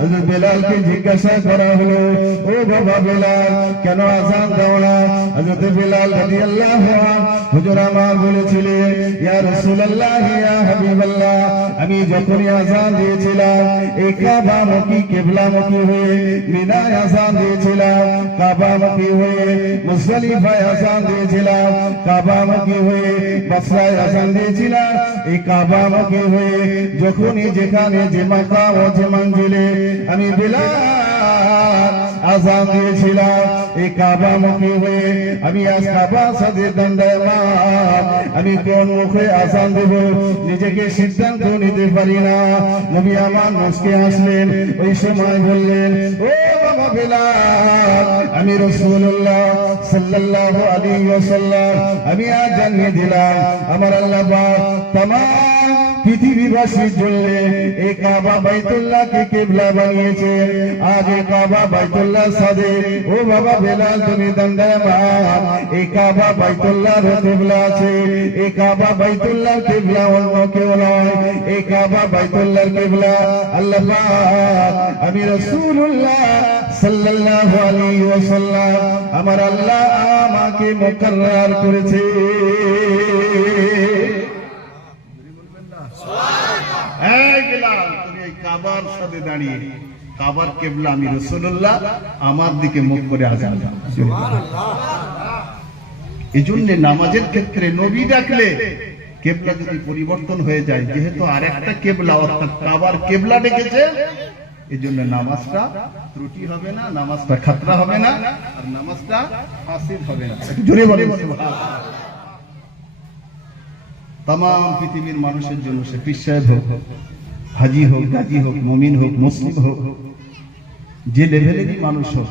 হযরত বেলালকে জিজ্ঞাসা করা হলো, ও বাবা বেলাল, কেন আযান দাও না? হযরত বেলাল রাদিয়াল্লাহু আনহু হুজুর আমার বলেছিলেন, ইয়া রাসূলুল্লাহ, ইয়া হাবিবাল্লাহ, আমি যখনই আযান দিয়েছিলাম এই কাবামুখী কিবলামুখী হয়ে মিনায় আযান দিয়েছিলাম, কাবামুখী হয়ে মুজদালিফায় আযান দিয়েছিলাম, কাবামুখী হয়ে বসরায় আযান দিয়েছিলাম, এই কাবামুখী হয়ে যখনই যেখানে যে মাকাম ও যে মঞ্জিলে আমি বেলাল আযান দিয়েছিলাম, এই কাবামুখী হয়ে আমি আজ কাবা সাদে দণ্ডায়মান, আমি কোন মুখে আযান দেব নিজেকে সিদ্ধান্ত নিতে পারি না। নবী আমার মুস্কে আসলেন, ওই সময় বললেন, ও বাবা বেলাল, আমি রাসূলুল্লাহ সাল্লাল্লাহু আলাইহি ওয়াসাল্লাম আমি আজ জানিয়ে দিলাম, আমার আল্লাহ পাক तमाम পৃথিবীবাসীর জন্য এই কাবা বাইতুল্লাহকে কিবলা বানিয়েছে। আজ এই কাবা বাইতুল্লাহ সাদে, ও বাবা বেলাল তুমি দণ্ডায়মান, এই কাবা বাইতুল্লাহর কিবলা আছে, এই কাবা বাইতুল্লাহর কিবলা অন্য কেউ নয়, এই কাবা বাইতুল্লাহর কিবলা আল্লাহ পাক আমি রাসূলুল্লাহ সাল্লাল্লাহু আলাইহি ওয়াসাল্লাম আমার আল্লাহ আমাকে মুকররর করেছে। কাবার সাথে দাঁড়িয়ে কাবার কিবলা আমি রাসূলুল্লাহ আমার দিকে মুখ করে আযান দাও। এজন্য নামাজের ক্ষেত্রে নবী ডাকলে কিবলা যদি পরিবর্তন হয়ে যায়, যেহেতু আরেকটা কিবলা অর্থাৎ কাবার কিবলা ডেকেছে, এজন্য নামাজটা ত্রুটি হবে না, নামাজটা খাতরা হবে না, আর নামাজটা ফাসিদ হবে না। জোরে বলেন সুবহানাল্লাহ। तमाम পৃথিবীর মানুষের জন্য, সে পীর সাহেব হোক, হাজি হোক, গাজী হোক, মুমিন হোক, মুসলিম হোক, যে লেভেলেরই মানুষ হোক,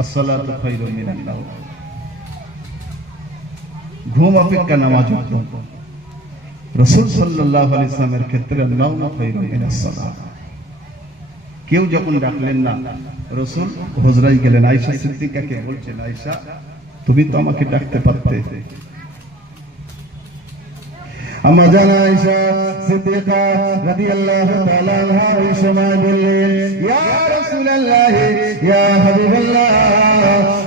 আসসালাতু খায়রুম মিনান নাওম, ঘুম অপেক্ষা নামাজ উত্তম। রাসূল সাল্লাল্লাহু আলাইহি ওয়াসাল্লামের ক্ষেত্রে নাওম খায়রুম মিনাস সালাত। কেউ যখন ডাকলেন না, রাসূল হুজরায় গেলেন, আয়েশা সিদ্দিকাকে বলছেন, আয়েশা তুমি তো আমাকে ডাকতে পারতে। আম্মা জান আয়েশা সিদ্দিকা রাদিয়াল্লাহু তাআলা আনহা ওই সময় বললেন, ইয়া রাসূলুল্লাহ, ইয়া হাবিবাল্লাহ,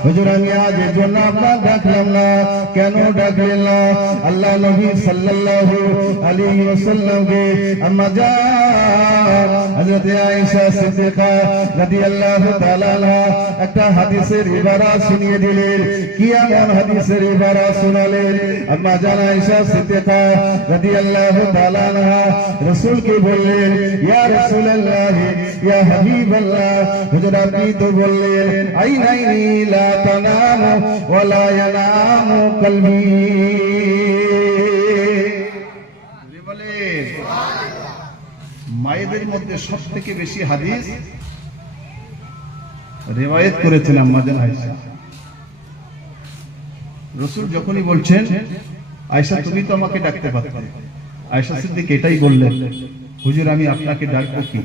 হুজুর আমি আজ এর জন্য আপনাকে ডাকলাম না। কেন ডাকলেন না? আল্লাহ নবী সাল্লাল্লাহু আলাইহি ওয়াসাল্লামকে আম্মা জান হযরত আয়েশা সিদ্দিকা রাদিয়াল্লাহু তাআলা আনহা একটা হাদিসের ইবারত শুনিয়ে দিলেন। কি এমন হাদিসের ইবারত শোনালেন? আম্মা জান আয়েশা সিদ্দিকা রাদিয়াল্লাহু তাআলা আনহা রাসূলকে বললেন, ইয়া রাসূলুল্লাহ, ইয়া হাবিবাল্লাহ, হুজুর আপনি তো বললেন আইনাইনি লা তানামু ওয়া লা ইয়ানামু কলবি। বলে মায়েদের মধ্যে সবথেকে বেশি হাদিস রিওয়ায়াত করেছেন আম্মা জান আয়েশা। রাসূল যখনই বলছেন, আয়েশা তুমি তো আমাকে ডাকতে পারতে, আয়েশা সিদ্দিক এটাই বললেন, হুজুর আমি আপনাকে ডাকবো কি?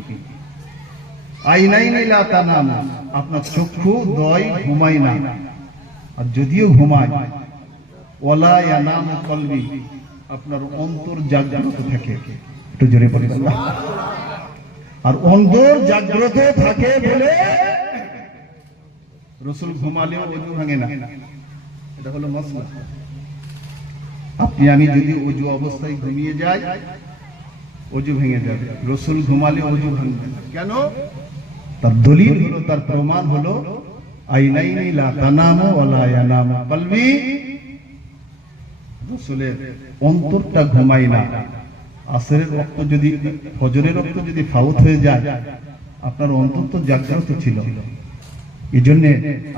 আইনাইনি লা তানামু, আপনার চক্ষু দয় ঘুমায় না, আর যদিও ঘুমায়, ওয়ালা ইয়ানামু কলবি, আপনার অন্তর জাগ্রত থাকে। একটু জোরে বলেন আল্লাহ। আর অন্তর জাগ্রত থাকে বলে রাসূল ঘুমালেও ওযু ভাঙে না। এটা হলো মাসলা। আপনি আমি যদি ওযু অবস্থায় ঘুমিয়ে যাই, ওযু ভেঙে যাবে। রাসূল ঘুমালে ওযু ভাঙবে না। কেন? তার দলিল হলো, তার প্রমাণ হলো আইনাইনি লা তানামু ওয়া লা ইয়ানামু কলবি, রাসূলের অন্তরটা ঘুমায় না। আসরের ওয়াক্ত যদি, ফজরের ওয়াক্ত যদি ফাউত হয়ে যায়, আপনার অন্তর তো জাগ্রত ছিল। এজন্য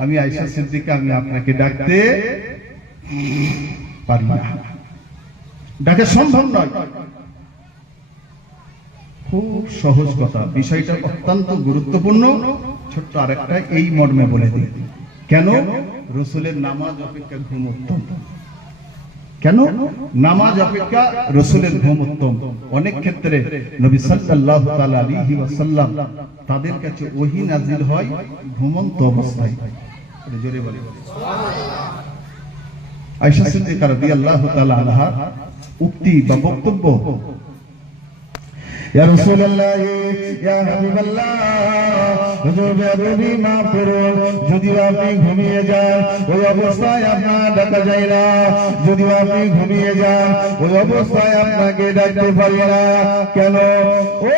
আমি আয়েশা সিদ্দিকা আমি আপনাকে ডাকতে পারি না, ডাকা সম্ভব নয়। খুব সহজ কথা, বিষয়টা অত্যন্ত গুরুত্বপূর্ণ। ছোট্ট আরেকটা এই মর্মে বলে দিই, কেন রাসূলের নামাজ অপেক্ষা ঘুম উত্তম? কেন নামাজ অপেক্ষা রাসূলের ঘুম উত্তম? অনেক ক্ষেত্রে নবী সাল্লাল্লাহু তাআলা আলাইহি ওয়াসাল্লাম তাদের কাছে ওহী নাযিল হয় ঘুমন্ত অবস্থায়। জোরে বলে সুবহানাল্লাহ। আয়েশা সিদ্দিকা রাদিয়াল্লাহু তাআলা আনহা উক্তি বা বক্তব্য, ইয়া রাসূলুল্লাহ ইয়া হাবিবাল্লাহ হুজুর বেয়াদবি মাফ করুন যদি আপনি ঘুমিয়ে যান ওই অবস্থায় আপনার ডাকা যায় না যদি আপনি ঘুমিয়ে যান ওই অবস্থায় আপনাকে ডাকতে পারি না কেন ও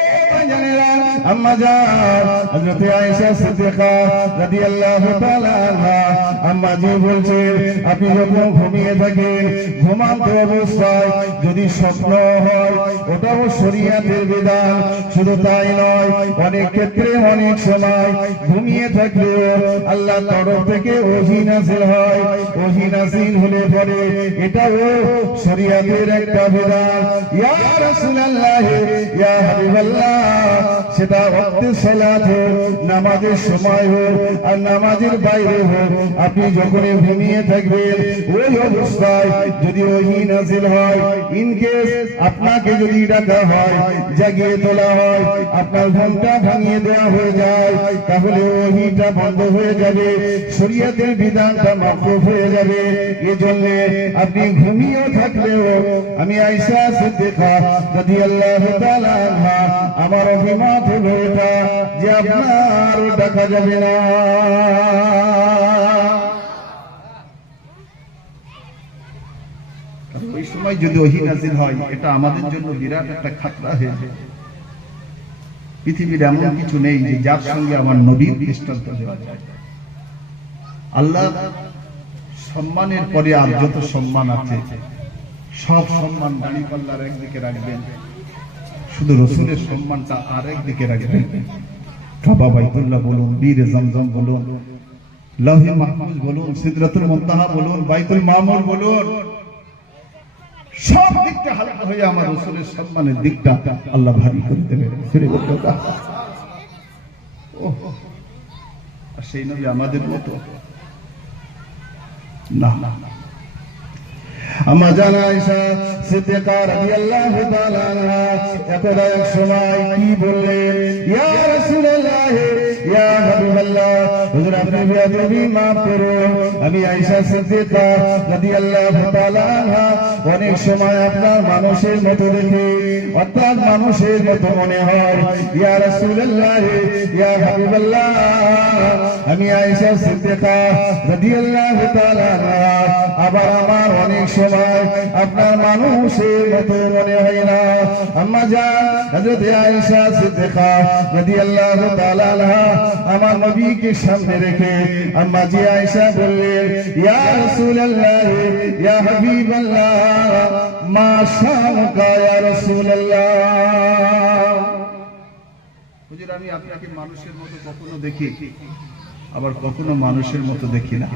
জানেরা আম্মা জান হযরত আয়েশা সিদ্দিকা রাদিয়াল্লাহু তাআলা আনহা আম্মা জি বলছেন আপনি যখন ঘুমিয়ে থাকেন ঘুমান্ত অবস্থায় যদি স্বপ্ন হয় ওটাও শরীয়তের বিধান শুধু তাই নয় অনেক ক্ষেত্রে অনেক সময় ঘুমিয়ে থাকলেও আল্লাহর তরফ থেকে ওহী নাযিল হয় ওহী নাযিল হলে পরে এটাও শরীয়তের একটা বিধান ইয়া রাসূলুল্লাহ ইয়া হাবিবাল্লাহ সেটা ওয়াক্তে সালাত হোক নামাজের সময় হোক আর নামাজের বাইরে হোক আপনি যখন ঘুমিয়ে থাকবেন ওই অবস্থায় যদি ওহী নাযিল হয় ইন কেস আপনাকে যদি ডাকা হয় জাগিয়ে তোলা হয় আপনার ঘুমটা ভাঙিয়ে দেওয়া হয়ে যায় তাহলে ওহীটা বন্ধ হয়ে যাবে শরীয়তের বিধানটা মাফুফ হয়ে যাবে এজন্য আপনি ঘুমিয়ে থাকলেও আমি আয়েশা সিদ্দিকা রাদিয়াল্লাহু তাআলা আনহা আমার অভিমত হলো এটা যে আপনার ডাকা যাবে না ওই সময় যদি ওহী নাযিল হয় এটা আমাদের জন্য বিরাট একটা খাতরা হয়ে যায় পৃথিবীর এমন কিছু নেই যে যার সঙ্গে আমার নবীর দৃষ্টান্ত দেওয়া যায় আল্লাহ সম্মানের পরে আর যত সম্মান আছে সব সম্মান দাঁড়িপাল্লার একদিকে রাখবেন শুধু রাসূলের সম্মানটা আরেক দিকে রাখবেন কাবা বাইতুল্লাহ বলুন বীর জমজম বলুন লাউহে মাহফুজ বলুন সিদরাতুল মুনতাহা বলুন বাইতুল মামুর বলুন সব দিকটা হালকা হয়ে আমার রাসূলের সম্মানের দিকটা আল্লাহ ভারী করে দেবে ফিরে বলতো আর সেই নবী আমাদের মতো না না আম্মা জান আয়েশা সিদ্দিকা রাদিয়াল্লাহু তাআলা আনহা একদা এক সময় কি বললেন ইয়া রাসূলুল্লাহ ইয়া হাবিবাল্লাহ হুজুর আপনি বেয়াদবি মাফ করুন আমি আয়েশা সিদ্দিকা রাদিয়াল্লাহু তাআলা আনহা অনেক সময় আপনার মানুষের মতো দেখি অর্থাৎ মানুষের মতো মনে হয় ইয়া রাসূলুল্লাহ ইয়া হাবিবাল্লাহ আমি আয়েশা সিদ্দিকা রাদিয়াল্লাহু তাআলা আনহা আবার আমার অনেক সময় আপনার মানুষের মতো মনে হয় না আম্মা জান হযরত আয়েশা সিদ্দিকা রাদিয়াল্লাহু তাআলা আনহা আমার নবীকে সামনে রেখে আম্মা জি আয়েশা বললেন ইয়া রাসূলুল্লাহ ইয়া হাবিবাল্লাহ মা শানুকা ইয়া রাসূলুল্লাহ হুজুর আমি আপনাকে মানুষের মতো কখনো দেখি আবার কখনো মানুষের মতো দেখি না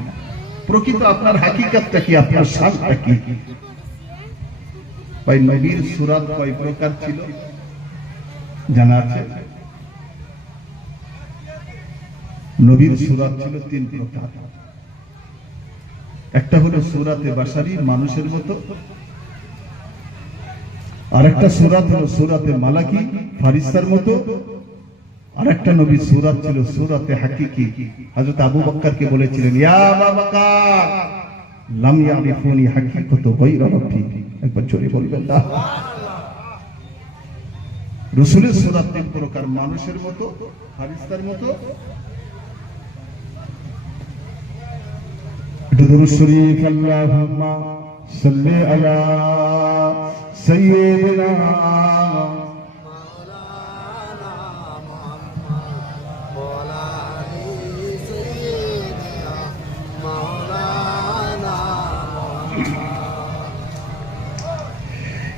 প্রকৃত আপনার হাকিকতটা কি আপনার শানটা কি ভাই নবীর সূরত কয় প্রকার ছিল জানা আছে নবীর সূরত ছিল তিন প্রকার একটা হলো সূরতে বাশারী মানুষের মতো আরেকটা সূরত হলো সূরতে মালাকি ফারিস্তার মতো আরেকটা নবীর সূরত ছিল সূরতে হাকিকি হযরত আবু বকরকে বলেছিলেন ইয়া আবু বকর লাম ইয়ারিফুনি হাকিকাতু গায়রা রাব্বি একবার জোরে বলবেন না রাসূলের সূরত তিন প্রকার মানুষের মতো ফারিস্তার মতো দুরূদ শরীফ আল্লাহুম্মা সাল্লি আলা সাইয়্যিদিনা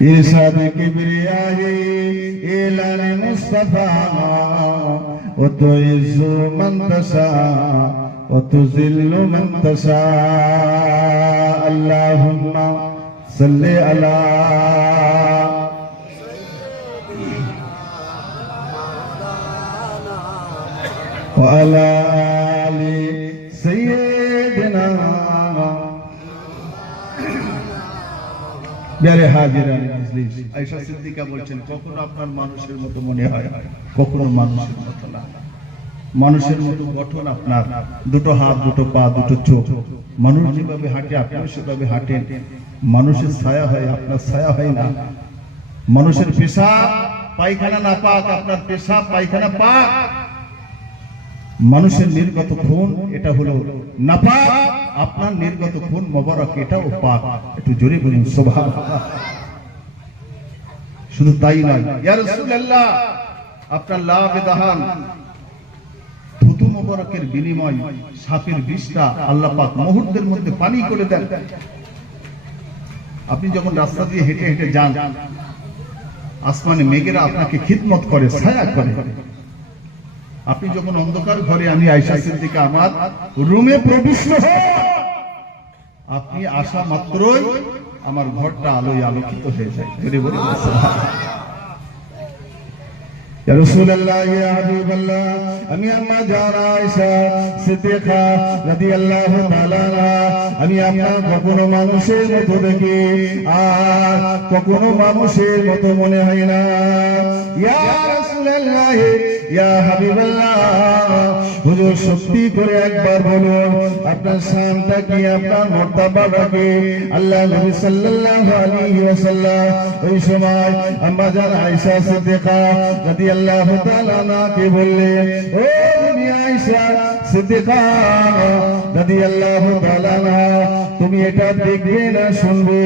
इरशाद किबरियाए एलान मुस्तफा व तुइज़्ज़ु मन तशा व तुज़िल्लु मन तशा अल्लाहुम्मा सल्लि अला व अला आलि सय्यिदिना প্যারে হাজিরান মজলিস আয়েশা সিদ্দিকা বলছেন কখনো আপনার মানুষের মতো মনে হয় কখনো মানুষের মতো না মানুষের মতো গঠন আপনার দুটো হাত দুটো পা দুটো চোখ মানুষ যেভাবে হাঁটে আপনিও সেভাবে হাঁটেন মানুষের ছায়া হয় আপনার ছায়া হয় না মানুষের পেশাব পায়খানা না পাক, আপনার পেশাব পায়খানা পাক, মানুষের নির্গত খুন এটা হলো নাপাক, আপনার নির্গত খুন মোবারক এটাও পাক। একটু জোরে বলুন সুবহানাল্লাহ। শুধু তাই নয়, ইয়া রাসূলুল্লাহ, আপনার লাভ দাহান থুতু মোবারকের বিনিময় সাপের বিষটা আল্লাহ পাক মুহূর্তের মধ্যে পানি করে দেন। আপনি যখন রাস্তা দিয়ে হেঁটে হেঁটে যান, আসমানে মেঘেরা আপনাকে খিদমত করে, ছায়া করে। আপনি যখন অন্ধকার ঘরে, আমি আয়েশা সিদ্দিকা আমার রুমে প্রবিষ্ট হই, আপনি আসা মাত্রই আমার ঘরটা আলোয় আলোকিত হয়ে যায়। জোরে বলুন সুবহানাল্লাহ। ইয়া রাসূলুল্লাহ, ইয়া হাবিবাল্লাহ, আমি আম্মা জান আয়েশা সিদ্দিকা রাদিয়াল্লাহু তাআলা আনহা, আমি আপনার কখনো মানুষের মতো দেখি আর কখনো মানুষের মতো মনে হয় না। ইয়া রাসূলুল্লাহ, ইয়া হাবিবাল্লাহ, হুজুর সত্যি করে একবার বলুন আপনার শানটা কি, আপনার মর্তবাটা কি? আল্লাহ নবী সাল্লাল্লাহু আলাইহি ওয়াসাল্লাম ওই সময় আম্মা জান আয়েশা সিদ্দিকা রাদিয়াল্লাহু তাআলা আনহাকে বললেন, ও নবী আয়েশা সিদ্দিকা রাদিয়াল্লাহু তাআলা আনহা, তুমি এটা দেখবে না শুনবে?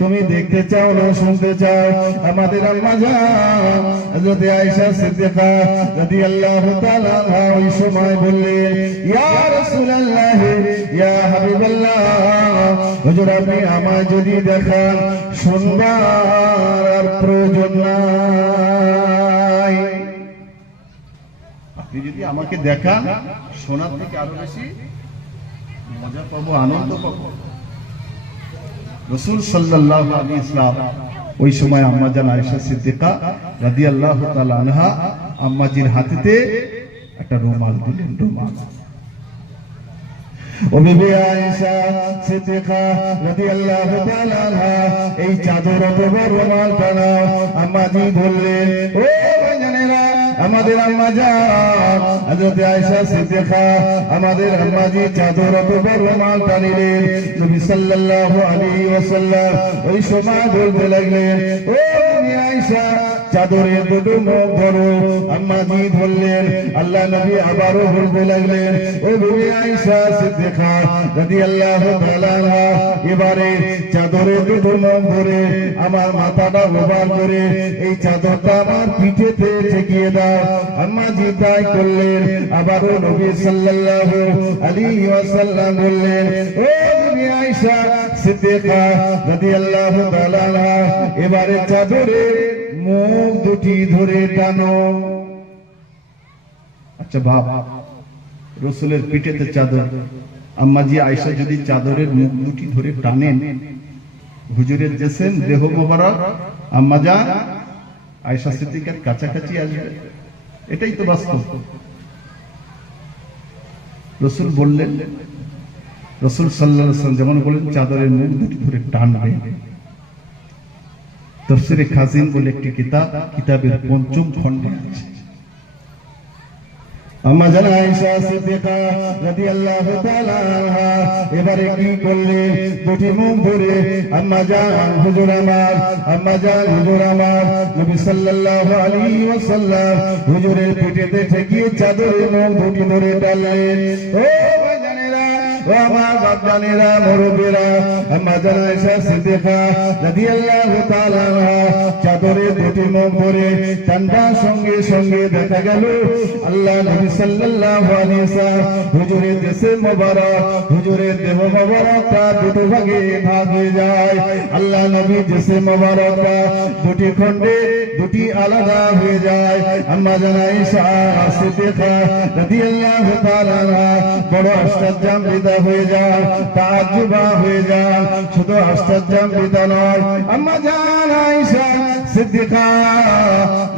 তুমি দেখতে চাও না শুনতে চাও? আমাদের আম্মা জান হযরত আয়েশা সিদ্দিকা রাদিয়াল্লাহু তাআলা আনহা ওই সময় বললেন, ইয়া রাসূলুল্লাহ, ইয়া হাবিবাল্লাহ, হুজুর আপনি আমায় যদি দেখান শুনবার আর প্রয়োজন নাই। আপনি যদি আমাকে দেখান শোনার থেকে আরো বেশি মজা পাবো, আনন্দ পাবো। রাসূল সাল্লাল্লাহু আলাইহি ওয়াসাল্লাম ওই সময় আম্মা জান আয়েশা সিদ্দিকা রাদিয়াল্লাহু তাআলা আনহা আম্মাজির হাতেতে একটা রুমাল দিলেন। রুমাল, ও বিবি আয়েশা সিদ্দিকা রাদিয়াল্লাহু তাআলা আনহা, এই চাদর অথবা রুমালটা নাও। আম্মাজি বললেন, ও ভাইজানেরা, আমাদের আম্মা জান হযরত আয়েশা সিদ্দিকা আমাদের আম্মাজি চাদর অথবা রুমালটা নিলেন। নবী সাল্লাল্লাহু আলাইহি ওয়াসাল্লাম ওই সময় বলতে লাগলেন, ও বিবি আয়েশা, চাদরের দুটো মুখ ধরো। আম্মাজি ধরলেন। আল্লাহ নবী আবারও বলতে লাগলেন, ও বিবি আয়েশা সিদ্দিকা রাদিয়াল্লাহু তাআলা আনহা, এবারে চাদরের দুটো মুখ ধরে আমার মাথাটা ওভার করে এই চাদরটা আমার পিঠেতে ঠেকিয়ে দাও। আম্মাজি তাই করলেন। আবারও নবী সাল্লাল্লাহু আলাইহি ওয়াসাল্লাম বললেন, ও বিবি আয়েশা সিদ্দিকা রাদিয়াল্লাহু তাআলা আনহা, এবারে চাদরের মুখ দুটি ধরে টানো। আচ্ছা বাপ, রাসূলের পিঠেতে চাদর, আম্মাজি আয়েশা যদি চাদরের মুখ দুটি ধরে টানেন, হুজুরের জিসম দেহ মোবারক আম্মা জান আয়েশা সিদ্দিকার কাছাকাছি আসবে। এটাই তো বাস্তব। রাসূল বললেন, রাসূল সাল্লাল্লাহু আলাইহি ওয়াসাল্লাম যেমন বলেন চাদরের মুখ দুটি ধরে টানবে। তাফসীরে খাজিন বলে একটি কিতাব, কিতাবের পঞ্চম খণ্ডে আছে। আম্মা জান আয়েশা সিদ্দিকা রাদিয়াল্লাহু তাআলা আনহা এবারে কি করলেন? দুটি মুখ ধরে আম্মা জান হুজুর আমার, আম্মা জান হুজুর আমার, নবী সাল্লাল্লাহু আলাইহি ওয়াসাল্লাম হুজুরের পিঠেতে ঠেকিয়ে চাদরের মুখ দুটি ধরে টানলেন। ও ভাইজানেরা, ও আমার বাপজানেরা, মুরব্বিরা, আম্মা জান আয়েশা সিদ্দিকা রাদিয়াল্লাহু তাআলা আনহা চাদরের দুটি মুখ ধরে টানবার সঙ্গে সঙ্গে দেখা গেল আল্লাহ নবী সাল্লাল্লাহু আলাইহি ওয়াসাল্লাম হুজুরের জিসম মোবারক, হুজুরের দেহ মোবারকটা দুটো ভাগে ভাগ হয়ে যায়। আল্লাহ নবী জিসম মোবারকটা দুটি খণ্ডে দুটি আলাদা হয়ে যায়। আম্মা জান আয়েশা সিদ্দিকা রাদিয়াল্লাহু তাআলা আনহা বড় আশ্চর্যান্বিত হয়ে যায়, তাজ্জুবা হয়ে যায়। শুধু আশ্চর্যান্বিত নয়, আম্মা জান আয়েশা সিদ্দিকা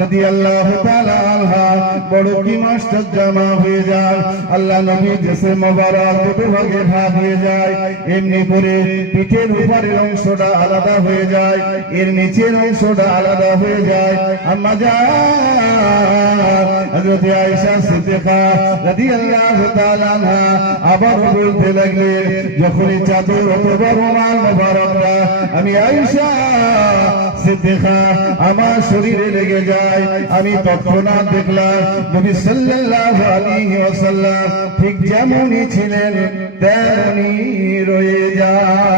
রাদিয়াল্লাহু তাআলা আনহা বড় কি আশ্চর্যমা হয়ে যায়। আল্লাহ নবীর জিসম মোবারক দুটো ভাগে ভাগ হয়ে যায়। এমনি করে পিঠের উপরের অংশটা আলাদা হয়ে যায়, এর নিচের অংশটা আলাদা হয়ে যায়। আম্মা জান হযরত আয়েশা সিদ্দিকা রাদিয়াল্লাহু তাআলা আনহা আবার বলতে লাগলেন, যখনই চাদর অথবা রুমাল মোবারকটা আমি আয়েশা সিদ্দিকা আমার শরীরে লেগে যায়, আমি তৎক্ষণাৎ দেখলাম নবী সাল্লাল্লাহু আলাইহি ওয়াসাল্লাম ঠিক যেমনই ছিলেন তেমনই রয়ে যায়।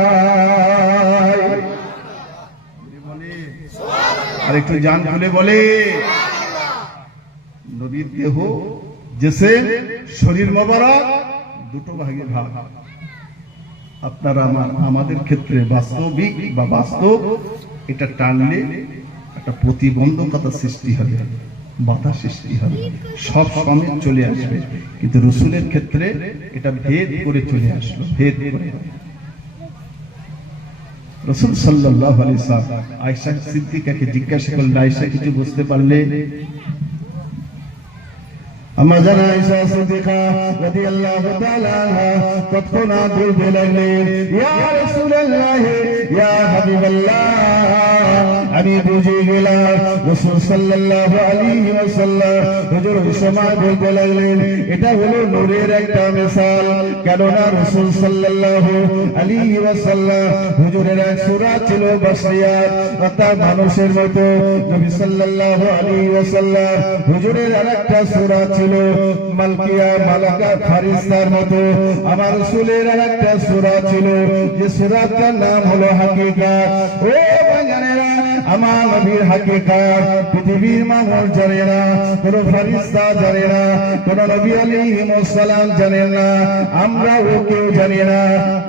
আর একটু জান খুলে বলে নবীর দেহ জেসে শরীর মোবারক দুটো ভাগে ভাগ। আপনারা আমাদের ক্ষেত্রে বাস্তবিক বা বাস্তব এটা টানলে একটা প্রতিবন্ধকতা সৃষ্টি হবে, বাধা সৃষ্টি হবে, সব সমেত চলে আসবে। কিন্তু রসুলের ক্ষেত্রে এটা ভেদ করে চলে আসলো, ভেদ করে। রসুল সাল্লাল্লাহু আলাইহি ওয়াসাল্লাম আয়েশা সিদ্দিকাকে জিজ্ঞাসা করলেন, আয়েশা কিছু বুঝতে পারলে? আম্মা জান আয়েশা সিদ্দিকা রাদিয়াল্লাহু তাআলা আনহা তৎক্ষণাৎ বলতে লাগলেন, ইয়া রাসূলুল্লাহ, ইয়া হাবিবাল্লাহ, আমি বুঝে গেলাম রাসূল সাল্লাল্লাহু আলাইহি ওয়াসাল্লাম হুজুর সময় বলতে লাগলেন এটা হলো নূরের একটা মিসাল। কেননা রাসূল সাল্লাল্লাহু আলাইহি ওয়াসাল্লাম হুজুরের এক সূরা ছিল বাসিয়াত, অর্থাৎ মানুষের মতো। নবী সাল্লাল্লাহু আলাইহি ওয়াসাল্লাম হুজুরের আরেকটা সূরা ছিল মালকিয়া, মালাকা, ফারিস্তার মতো। আমার রাসূলের আরেকটা সূরা ছিল যে সূরাটার নাম হলো হাকিকাত। ও বাঙানেরা, আমার নবীর হাকিকাত পৃথিবীর মানুষ জানে না, কোন ফারিস্তা জানে না, কোন নবী আলাইহিস সালাম জানেন না, আমরাও কেউ জানি না।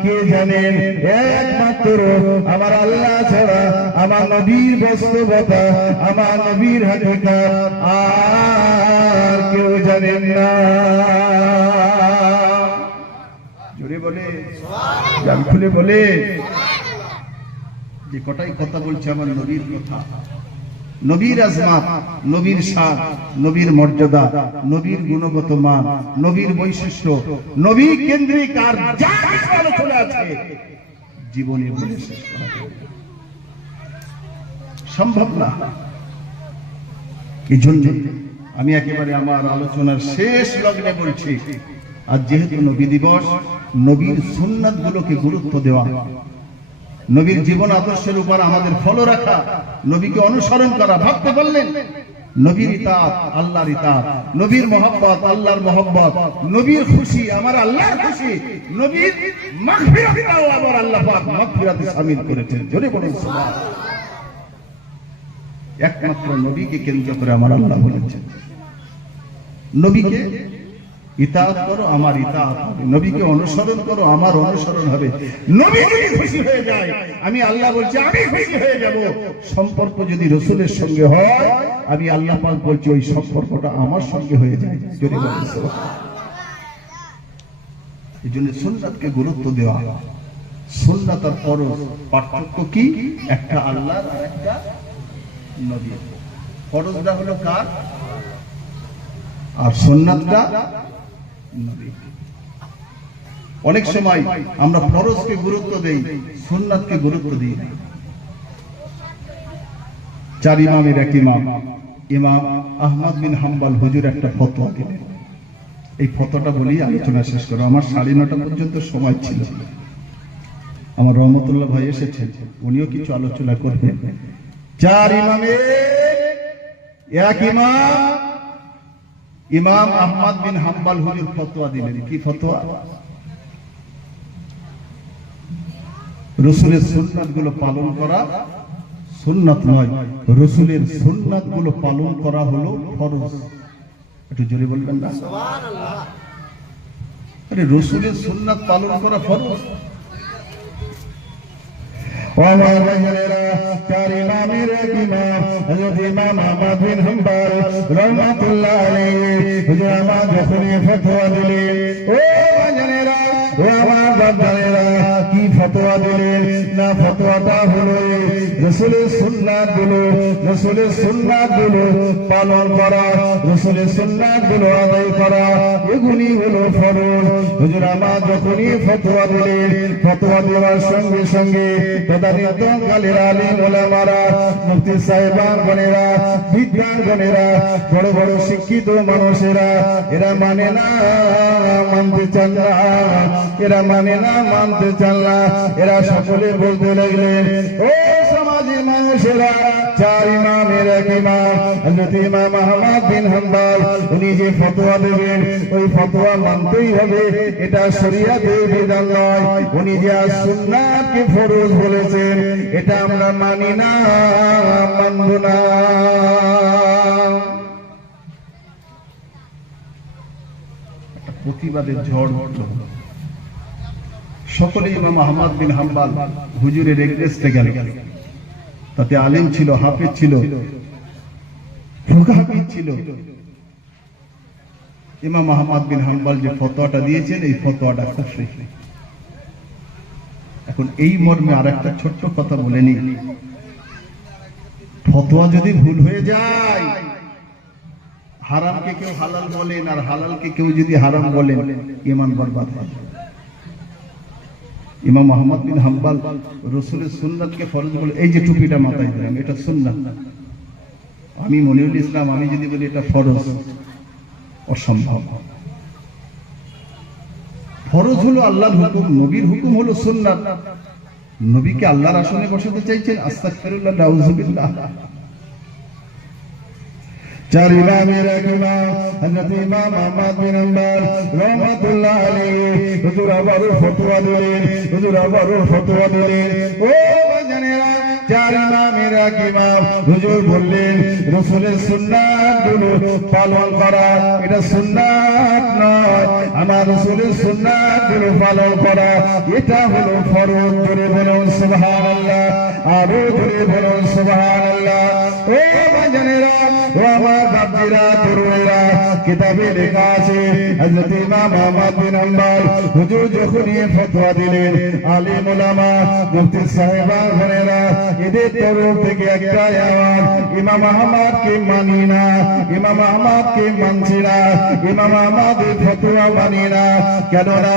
কে জানেন? একমাত্র আমার আল্লাহ ছাড়া আমার নবীর বাস্তবতা, আমার নবীর হাকিকাত আর কেউ জানেন না। জোরে বলে, জান খুলে বলে। যে কটাই কথা বলছে আমার নবীর কথা, নবীর আজমাত, নবীর শান, নবীর মর্যাদা, নবীর গুণগত মান, নবীর বৈশিষ্ট্য, নবী কেন্দ্রিক আর যা কিছু আলোচনা আছে জীবনে বলে শেষ করা সম্ভব না। এই জন্য আমি একেবারে আমার আলোচনার শেষ লগ্নে বলছি, আর যেহেতু নবী দিবস, নবীর সুন্নাত গুলোকে গুরুত্ব দেওয়া, নবীর জীবন আদর্শের উপর আমাদের ফলো রাখা, নবীকে অনুসরণ করা। ভাবতে বললেন নবীর ইতাআত আল্লাহর ইতাআত, নবীর মহব্বত আল্লাহর মহব্বত, নবীর খুশি আমার আল্লাহর খুশি, নবীর মাগফিরাতও আমার আল্লাহ পাক মাগফিরাতে শামিল করেছেন। জোরে বলুন সুবহানাল্লাহ। একমাত্র নবীকে কেন্দ্র করে আমার আল্লাহ বলেছেন নবীকে ইতাআত করো, আমার ইতাআত হবে, নবীকে অনুসরণ করো, আমার অনুসরণ হবে। নবী যদি খুশি হয়ে যায়, আমি আল্লাহ বলছি আমি খুশি হয়ে যাব। সম্পর্ক যদি রাসূলের সঙ্গে হয়, আমি আল্লাহ পাক বলছি ওই সম্পর্কটা আমার সঙ্গে হয়ে যায়। যদি বলেন সুবহানাল্লাহ। এইজন্য সুন্নাতকে গুরুত্ব দেওয়া। সুন্নাত আর ফরজ পার্থক্য কি? একটা আল্লাহর আর একটা নবীর। ফরজটা হলো কার আর সুন্নাতটা নবী। অনেক সময় আমরা ফরজকে গুরুত্ব দেই, সুন্নাতকে গুরুত্ব দিই না। চার ইমামের এক ইমাম, ইমাম আহমদ বিন হাম্বল হুজুর একটা ফতোয়া দিলেন। এই ফতোয়াটা বলি আলোচনা শেষ করো। আমার 9:30 পর্যন্ত সময় ছিল। আমার রহমতুল্লাহ ভাই এসেছেন, উনিও কিছু আলোচনা করবেন। চার ইমামের এক ইমাম, ইমাম আহমদ বিন হাম্বল হুজুর ফতোয়া দিলেন। কি ফতোয়া? রাসূলের সুন্নাত গুলো পালন করা সুন্নাত নয়, রাসূলের সুন্নাত গুলো পালন করা হলো ফরজ। একটু জোরে বলবেন না সুবহানাল্লাহ। আরে রাসূলের সুন্নাত পালন করা ফরজ। আমার ভাইয়েরা, চার ইমামের এক ইমাম হযরত ইমাম আহমদ বিন হাম্বল রাহমাতুল্লাহ আলাইহি হুজুর আমার যখনই ফতোয়া দিলেন, ও ভাইয়েরা, ও আমার বাবারা, কি ফতোয়া দিলেন না? ফতোয়াটা হলো রাসূলের সুন্নাত গুলো পালন করা, রাসূলের সুন্নাত গুলো আদায় করা, এগুলি হলো ফরজ। হুজুর আমার যখনই ফতোয়া দিলেন, ফতোয়া দেওয়ার সঙ্গে সঙ্গে তদানীন্তনকালের আলিম ওলামারা, মুফতি সাহেবান গণেরা, বিদ্বান গণেরা, বড় বড় শিক্ষিত মানুষেরা, এরা মানে না, মানতে চান না, এরা মানে না, মানতে চান না। এরা সকলে বলতে লাগলেন, ও সমাজের মানুষেরা, চার ইমামের এক ইমাম হযরত ইমাম আহমদ বিন হাম্বল উনি যে ফতোয়া দেবেন ওই ফতোয়া মানতেই হবে, এটা শরীয়তের বিধান নয়। উনি যে সুন্নাতকে ফরজ বলেছেন এটা আমরা মানি না, মানব না। প্রতিবাদের ঝড় উঠল, সকলে ইমাম আহমদ বিন হাম্বল হুজুরের এগেইনস্টে গেল। তাতে আলেম ছিল, হাফেজ ছিল, ফুকাহা ছিল। ইমাম আহমদ বিন হাম্বল যে ফতোয়াটা দিয়েছেন এই ফতোয়াটা খুব সহি। এখন এই মর্মে আরেকটা ছোট্ট কথা বলে নি, ফতোয়া যদি ভুল হয়ে যায়, হারামকে কেউ হালাল বলেন আর হালালকে কেউ যদি হারাম বলেন, ঈমান বরবাদ হয়। ইমাম আহমদ বিন হাম্বল রাসূলের সুন্নাতকে ফরজ বলে, এই যে টুপিটা মাথায় দিলাম এটা সুন্নাত। আমি মনিরুল ইসলাম আমি যদি বলি এটা ফরজ, অসম্ভব। ফরজ হলো আল্লাহর হুকুম, নবীর হুকুম হলো সুন্নাত। নবীকে আল্লাহর আসনে বসাতে চাইছেন, আস্তাগফিরুল্লাহ, নাউযুবিল্লাহ। চার ইমামের এক ইমাম হযরত ইমাম আহমদ বিন হাম্বল রাহমাতুল্লাহ আলাইহি হুজুর আবারও ফতোয়া দিলেন, হুজুর আবারও ফতোয়া দিলেন। ও জানেরা, চার ইমামের এক ইমাম হুজুর বললেন রাসূলের সুন্নাতগুলো পালন করা এটা সুন্নাত নয়, আমার রাসূলের সুন্নাতগুলো পালন করা এটা হলো ফরজ। জোরে বলুন সুবহানাল্লাহ, আরো জোরে বলুন সুবহানাল্লাহ। ও জানেরা, ও আমার বাপজিরা, তরুণেরা, কিতাবে লেখা আছে হযরত ইমাম আহমদ বিন হাম্বল হুজুর যখন এই ফতোয়া দিলেন, আলেম ওলামা মুফতি সাহেবানেরা এদের তরফ থেকে একটা আওয়াজ, ইমাম আহমদকে মানি না, ইমাম আহমদকে মানছি না, ইমাম আহমদের ফতোয়া মানি না। কেননা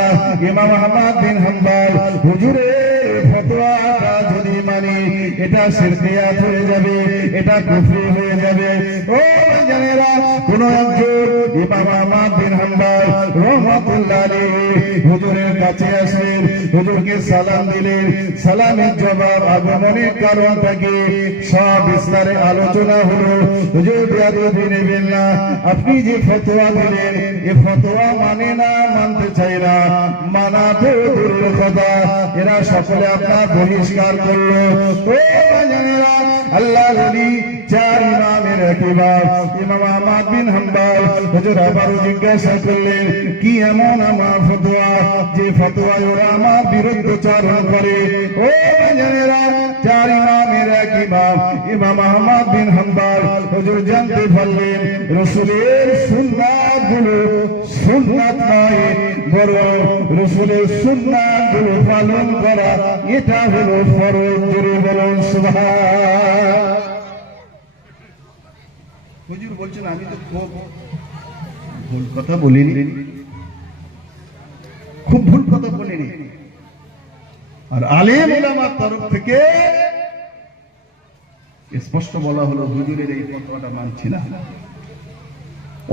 ইমাম আহমদ বিন হাম্বল হুজুরের ফতোয়াটা যদি মানি এটা শিরকিয়াত হয়ে যাবে, এটা কুফরি হয়ে যাবে। ও জানেরা, কোন একজন ইমাম আহমদ বিন হাম্বল রাহমাতুল্লাহ আলাইহি হুজুরের কাছে আসলেন, হুজুরকে সালাম দিলেন। সালামের জবাব আগমনের কারণটাকে সব বিস্তারে আলোচনা হলো। হুজুর বেয়াদবি নেবেন না, আপনি যে ফতোয়া দিলেন এ ফতোয়া মানে না, মানতে চাই না, মানা তো দূরের কথা, এরা সকলে আপনার বহিষ্কার করলো। ও জানেরা, আল্লাহর ওলি চার ইমামের এক ইমাম ইমাম আহমদ বিন হাম্বল হুজুর আবারও জিজ্ঞাসা করলেন, কি এমন আমার ফতোয়া যে ফতোয়ায় ওরা আমার বিরুদ্ধচারণ করে? ও জানেরা, চার ইমামের এক ইমাম ইমাম আহমদ বিন হাম্বল হুজুর জানতে পারলেন রাসূলের সুন্নাতগুলো সুন্নাত নয়, বরং রাসূলের সুন্নাতগুলো পালন করা এটা হলো ফরজ। জোরে বলুন সুবহান। হুজুর বলছেন আমি তো খুব ভুল কথা বলিনি, খুব ভুল কথা বলিনি। আর আলেম ওলামার তরফ থেকে স্পষ্ট বলা হলো হুজুরের এই ফতোয়াটা মানছি না।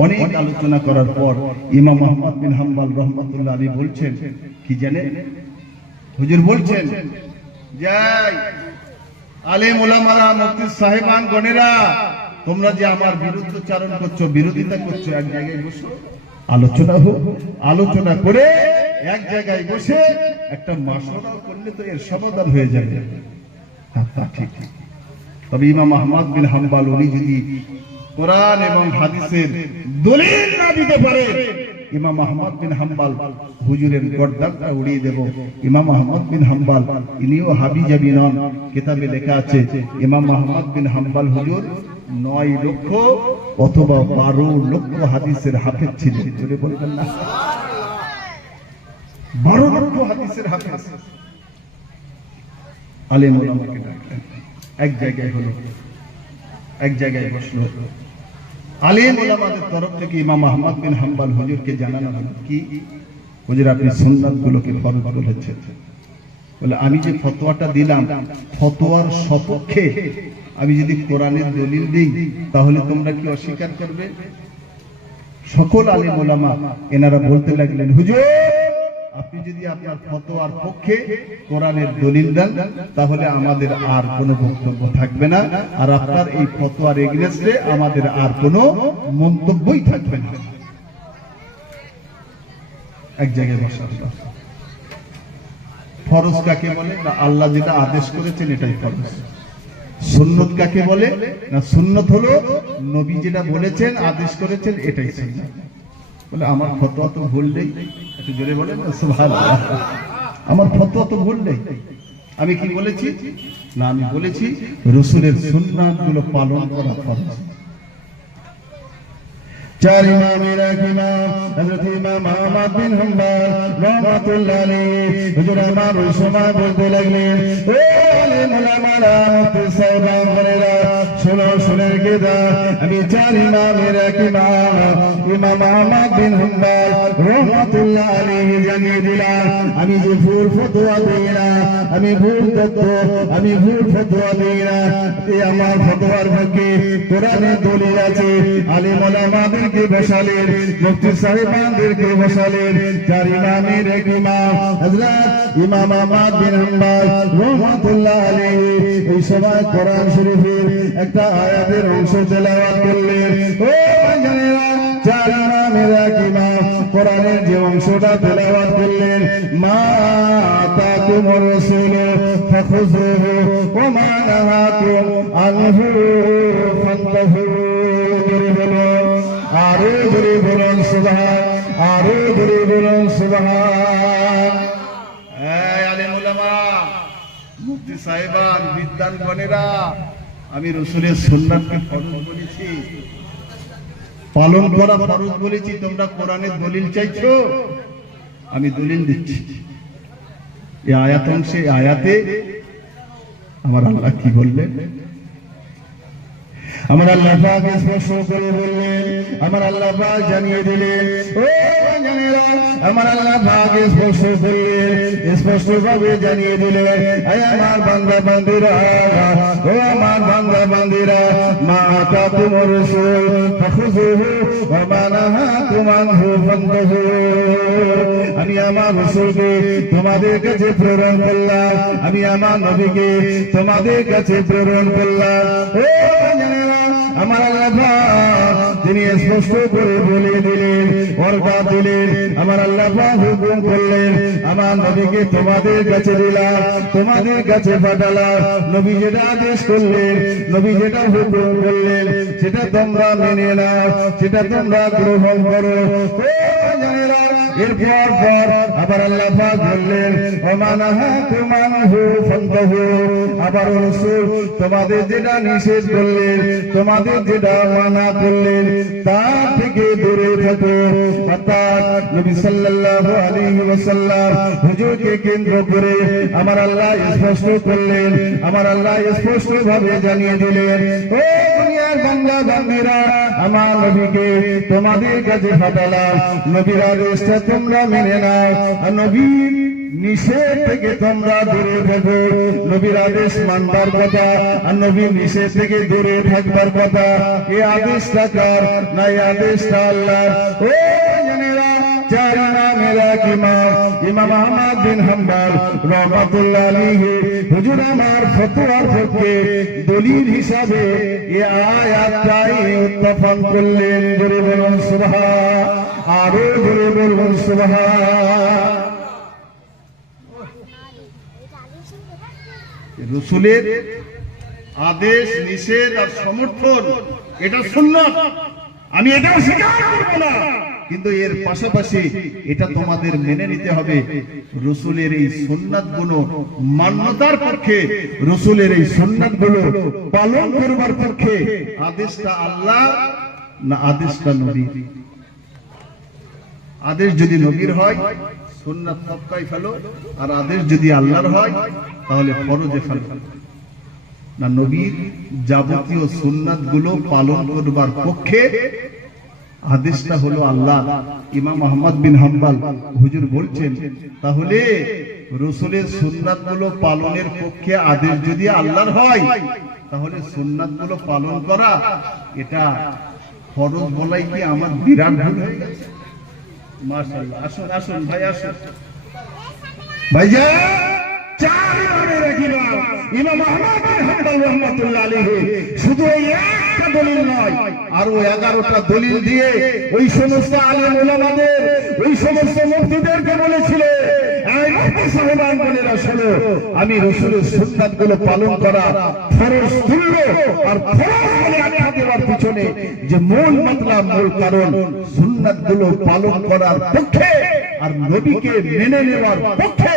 অনেক আলোচনা করার পর ইমাম আহমদ বিন হাম্বল রাহমাতুল্লাহ আলাইহি বলছেন কি জানেন, হুজুর বলছেন, যাই আলেম ওলামারা, মুফতি সাহেবান গণেরা, তোমরা যে আমার বিরুদ্ধচারণ করছো, বিরোধিতা করছো, এক জায়গায় বসো, আলোচনা হোক, আলোচনা করে এক জায়গায় বসে একটা মাশওয়ারা করলে তো এর সমাধান হয়ে যাবে। তা ঠিক। তবে ইমাম আহমদ বিন হাম্বল উনি যদি কোরআন এবং হাদিসের দলিল না দিতে পারে, ইমাম আহমদ বিন হাম্বল হুজুরের গর্দানটা উড়িয়ে দেব। ইমাম আহমদ বিন হাম্বল ইনিও হাবিজাবি নন। কিতাবে লেখা আছে ইমাম আহমদ বিন হাম্বল হুজুর 9 লক্ষ অথবা 12 লক্ষ হাদিসের হাফেজ ছিলেন। জোরে বলবেন না? 12 লক্ষ হাদিসের হাফেজ। আলেম ওলামাকে ডাকলেন, এক জায়গায় হলো, এক জায়গায় বসলো। আলেম ওলামাদের তরফ থেকে ইমাম আহমদ বিন হাম্বল হুজুরকে জানানো হলো, কি হুজুর আপনি সুন্নাতগুলোকে ফরজ বলেছেন। বলে আমি যে ফতোয়াটা দিলাম, ফতোয়ার সপক্ষে আমি যদি কোরআনের দলিল দিই তাহলে তোমরা কি অস্বীকার করবে? সকল আলেম ওলামা এনারা বলতে লাগলেন, হুজুর আপনি যদি আপনার ফতোয়ার পক্ষে কোরআনের দলিল দেন তাহলে আমাদের আর কোনো বক্তব্য থাকবে না, আর আপনার এই ফতোয়ার এগেইনস্টে আমাদের আর কোনো মন্তব্যই থাকবে না। এক জায়গায় বসা। ফরজ কাকে বলে? না আল্লাহ যেটা আদেশ করেছেন এটাই ফরজ। সুন্নত কাকে বলে? না সুন্নত হলো নবী যেটা বলেছেন আদেশ করেছেন এটাই সুন্নাত। বলে আমার ফতোয়া তো ভুল নেই, একটু জোরে বলেন না সুবহানাল্লাহ। আমার ফতোয়া তো ভুল নেই। আমি কি বলেছি? না আমি বলেছি রাসূলের সুন্নাতগুলো পালন করা ফরজ। চার ইমামের এক ইমাম হযরত ইমাম আহমদ বিন হাম্বল রাহমাতুল্লাহ আলাইহি হুজুর আমার ওই সময় বলতে লাগলেন, ও আলেম উলামারা মুফতি সাহেবানরা শোনো, শুনে রেখে দাও, আমি চার ইমামের এক ইমাম আহমদ বিন হাম্বল রাহমাতুল্লাহ আলাইহি জানিয়ে দিলাম, আমি যে ভুল ফতোয়া দেই না, আমি ভুল তত্ত্ব, আমি ভুল ফতোয়া দেই না, এই আমার ফতোয়ার পক্ষে কোরআনের দলিল আছে। আলেম উলামাদের বসালেন, মুফতি সাহেবানদেরকে বসালেন, চার ইমামের এক ইমাম হযরত ইমাম আহমদ বিন হাম্বল রাহমাতুল্লাহ আলাইহি এই সময় কোরআন শরীফের একটা আয়াতের অংশ তেলাওয়াত করলেন। ও ভাইজানেরা, চার ইমামের এক ইমাম কোরআনের যে অংশটা তেলাওয়াত করলেন, মা আতাকুমুর রাসূলু ফাখুযুহু ওয়া মা নাহাকুম আনহু ফান্তাহু। আরো জোরে বলুন সুবহান, আরো জোরে বলুন সুবহান। এই আলেম উলামা, মুফতি সাহেবান, বিদ্বানগণেরা, আমি রাসূলের সুন্নাতকে ফরজ বলেছি, পালন করা ফরজ বলেছি। তোমরা কোরআনের দলিল চাইছো, আমি দলিল দিচ্ছি। এই আয়াত অংশে, আয়াতে আমার আল্লাহ কি বললেন? আমার আল্লাহ পাক স্পষ্ট করে বললেন, আমার আল্লাহ পাক জানিয়ে দিলেন, ও জানেরা, আমার আল্লাহ পাক স্পষ্ট করলেন, স্পষ্ট ভাবে জানিয়ে দিলেন, আয় আমার বান্দা বান্দিরা, ও আমার বান্দা বান্দিরা, মা আতাকুমুর রাসূল ফাখুযুহু ওয়া মা নাহাকুম আনহু ফান্তাহু। আমি আমার রাসূলকে তোমাদের কাছে প্রেরণ করলাম, আমি আমার নবীকে তোমাদের কাছে প্রেরণ করলাম। ও জানেরা, আমার আল্লাহ তিনি স্পষ্ট করে বলে দিলেন, ওয়াদা দিলেন, আমার আল্লাহ হুকুম করলেন, আমার নবীকে তোমাদের কাছে দিলাম, তোমাদের কাছে পাঠালাম। নবী যেটা আদেশ করলেন, নবী যেটা হুকুম করলেন, সেটা তোমরা মেনে নাও, সেটা তোমরা গ্রহণ করো। এরপর পর আবার আল্লাহ পাক বললেন, ওয়া নাহাকুম আনহু ফান্তাহু। আবার রাসূল তোমাদের যেটা নিষেধ করলেন, তোমাদের যেটা মানা করলেন, তার থেকে দূরে থাকো। অর্থাৎ নবী সাল্লাল্লাহু আলাইহি ওয়াসাল্লাম হুজুরকে কেন্দ্র করে আমার আল্লাহ স্পষ্ট করলেন, আমার আল্লাহ স্পষ্ট ভাবে জানিয়ে দিলেন, ও দুনিয়ার বান্দা বান্দীরা, আমার নবীকে তোমাদের কাছে পাঠালাম, নবীর আদেশটা তোমরা মেনে নাও, আর নবীর নিষেধ থেকে তোমরা দূরে থাকো। নবীর আদেশ মানবার কথা আর নবীর নিষেধ থেকে দূরে থাকবার কথা। এই আদেশটা কার? না, এই আদেশটা আল্লাহর। ও জানেরা, চার ইমামের এক ইমাম, ইমাম আহমদ বিন হাম্বল রাহমাতুল্লাহ আলাইহি হুজুর আমার ফতোয়ার পক্ষে দলিল হিসাবে এই আয়াতটাই উত্থাপন করলেন। জোরে বলুন সুবহান, আরো জোরে বলুন সুবহান। রাসূলের আদেশ, নিষেধ আর সমর্থন এটা সুন্নাত, আমি এটাও স্বীকার করব না, কিন্তু এর পাশাপাশি এটা তোমাদের মেনে নিতে হবে রাসূলের এই সুন্নাতগুলো মান্যতার পক্ষে, রাসূলের এই সুন্নাতগুলো পালন করবার পক্ষে আদেশটা আল্লাহ না আদেশটা নবীর। আদেশ যদি নবীর হয় সুন্নাত তবকাই ফেলো, আর আদেশ যদি আল্লাহর হয় তাহলে ফরজে ফেলো। না, নবীর যাবতীয় সুন্নাতগুলো পালন করবার পক্ষে আদেশটা হলো আল্লাহ। ইমাম আহমদ বিন হাম্বল হুজুর বলছেন, তাহলে রাসূলের সুন্নাতগুলো পালনের পক্ষে আদেশ যদি আল্লাহর হয়, তাহলে সুন্নাতগুলো পালন করা এটা ফরজ বলাই কি আমার বিরাট ভুল হয়ে গেছে? মাশাআল্লাহ, আসুন আসুন ভাই আসুন, ভাইজান চার ইমামের এক ইমাম ইমাম আহমদ বিন হাম্বল রাহমাতুল্লাহ আলাইহি শুধু এই একটা দলিল নয়, আরো 11টা দলিল দিয়ে ওই সমস্ত আলেম উলামাদের, ওই সমস্ত মুফতিদেরকে বলেছিলেন, এই মুফতি সাহেবান বলেরা শোনো, আমি রাসূলের সুন্নাতগুলো পালন করা ফরজ তুল্য, আর ফরজ বলে আখ্যা দেওয়ার পিছনে যে মূল মাতলাব, মূল কারণ সুন্নাতগুলো পালন করার পক্ষে আর নবীকে মেনে নেওয়ার পক্ষে।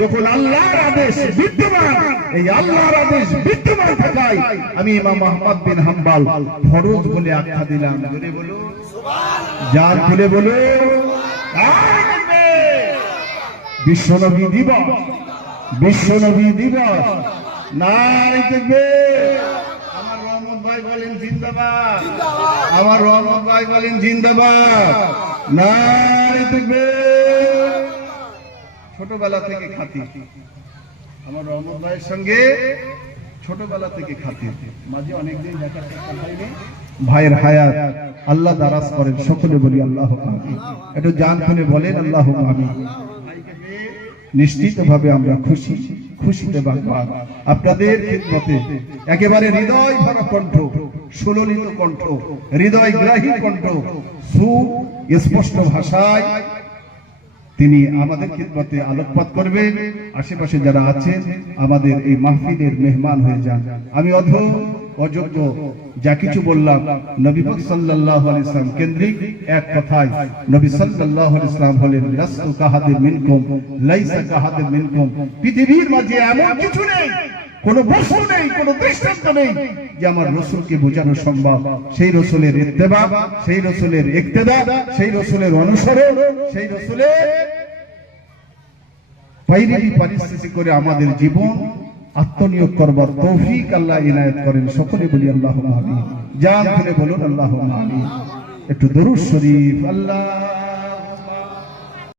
যখন আল্লাহর আদেশ বিদ্যমান, এই আল্লাহর আদেশ বিদ্যমান থাকায় আমি ইমাম আহমদ বিন হাম্বল ফরজ বলে আখ্যা দিলাম। জোরে বলো সুবহানাল্লাহ, যার বলে বলো বিশ্বনবী দিবস, বিশ্বনবী দিবস নারী দেখবে। আমার রহমত ভাই বলেন জিন্দাবাদ, আমার রহমত ভাই বলেন জিন্দাবাদ, নারী দেখবে। ছোটবেলা থেকে খাতি, আমার রহমত ভাইয়ের সঙ্গে ছোটবেলা থেকে খাতি, মাঝে অনেকদিন দেখা হয়নি। ভাইয়ের হায়াত আল্লাহ দারাজ করেন, সকলে বলি আল্লাহ আমিন। একটু জান খুলে বলেন আল্লাহ আমিন। নিশ্চিতভাবে আমরা খুশি, খুশিতে বাগবাগ। আপনাদের খিদমতে একেবারে হৃদয় ভরা কণ্ঠ, সুললিত কণ্ঠ, হৃদয় গ্রাহী কণ্ঠ, সুস্পষ্ট ভাষায় তিনি আমাদের খিদমতে আলোকপাত করবেন। আশেপাশে যারা আছেন আমাদের এই মাহফিলের মেহমান হয়ে যান। আমি অযোগ্য যা কিছু বললাম, নবী পাক সাল্লাল্লাহু আলাইহি ওয়াসাল্লাম কেন্দ্রিক এক কথায়। নবী সাল্লাল্লাহু আলাইহি ওয়াসাল্লাম বলেন, লাস্তু কাহাদিন মিনকুম লাইসা কাহাদিন মিনকুম। পৃথিবীর মাঝে এমন কিছু নেই, কোন বস্তু নেই, কোন দৃষ্টান্ত নেই যে আমার রাসূলকে বোঝানো সম্ভব। সেই রাসূলের ইত্তেবা, সেই রাসূলের ইক্তেদা, সেই রাসূলের অনুসরণ, সেই রাসূলের পাইরেবি পরিস্থিতি করে আমাদের জীবন আত্মনিয়োগ করবার তৌফিক আল্লাহ ইনায়েত করেন। সকলে বলি আল্লাহুম্মা আমিন। জান খুলে বলুন আল্লাহুম্মা আমিন। একটু দরুদ শরীফ। আল্লাহ